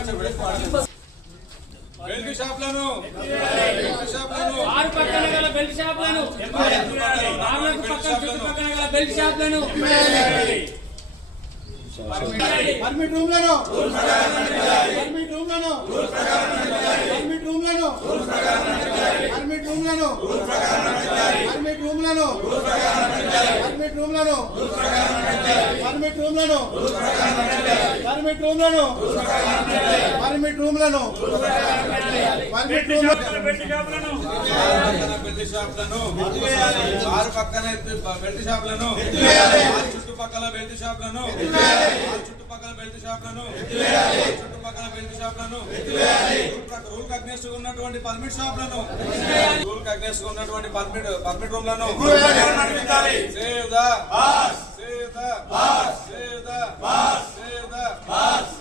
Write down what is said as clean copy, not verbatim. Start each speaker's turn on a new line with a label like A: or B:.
A: belt షాప్లను
B: ఆరు పక్కన గల బెల్ట్ షాప్లను చుట్టుపక్కల గల బెల్ట్ షాప్లను
C: పర్మిట్ రూమ్లను పర్మిట్ రూమ్లను పర్మిట్ రూమ్లను పర్మిట్ రూమ్లను పర్మిట్ రూమ్లను పర్మిట్ రూమ్లను పర్మిట్ రూమ్లను పర్మిట్ రూమ్లను పర్మిట్ రూమ్లను పర్మిట్ రూమ్లను
A: బెల్ట్ షాప్లను ఆరు పక్కన బెల్ట్ షాప్లను చుట్టుపక్కల బెల్ట్ షాప్లను చుట్టుపక్కల బెల్ట్ షాప్లను చుట్టుపక్కల బెల్ట్ షాప్లను రూల్ అగ్నెస్ట్ ఉన్నటువంటి పర్మిట్ షాప్లను రూల్ అగ్నెస్ట్ ఉన్నటువంటి పర్మిట్ రూమ్లను సేవ్ ద